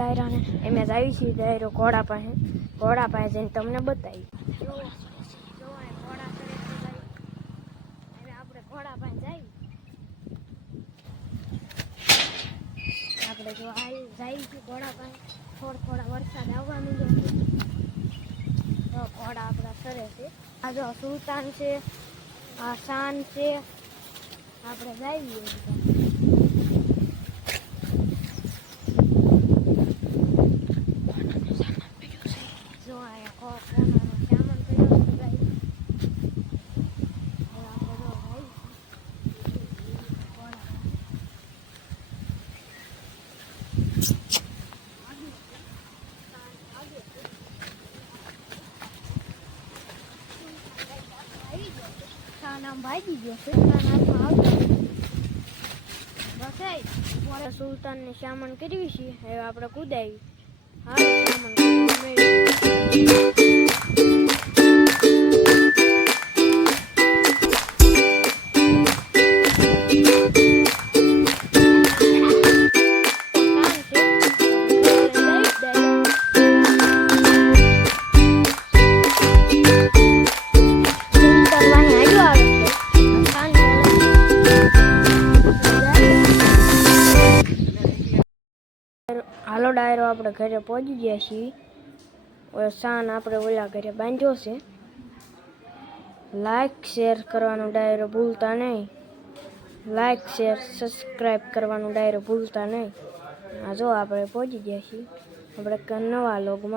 ડાયરાને એમ જ આવી છીએ ડાયરો ઘોડા પાસે જઈને તમને બતાવી આપણે ઘોડા પાસે જઈએ આપણે જો હાલ જઈએ છીએ ઘોડા પાસે થોડા વરસાદ આવવા માંડ્યો છે તો ઘોડા આપણા સરે છે આ જો સુલતાન છે આ શાન છે આપણે જઈએ જો અહીંયા કોનાનો સામાન કર્યો છે ગાઈ નામ ભાગી ગયો છે સુલતાન ને સામાન કરવી છે હવે આપણે કુદાવી હાલો ડાયરો આપણે ઘરે પહોંચી ગયા છીએ શાન આપણે ઓલા ઘરે બાંધ્યો છે લાઈક શેર કરવાનું ડાયરો ભૂલતા નહીં લાઈક શેર સબસ્ક્રાઈબ કરવાનું ડાયરો ભૂલતા નહીં આ જો આપણે પહોંચી ગયા છીએ આપણે નવા લોગમાં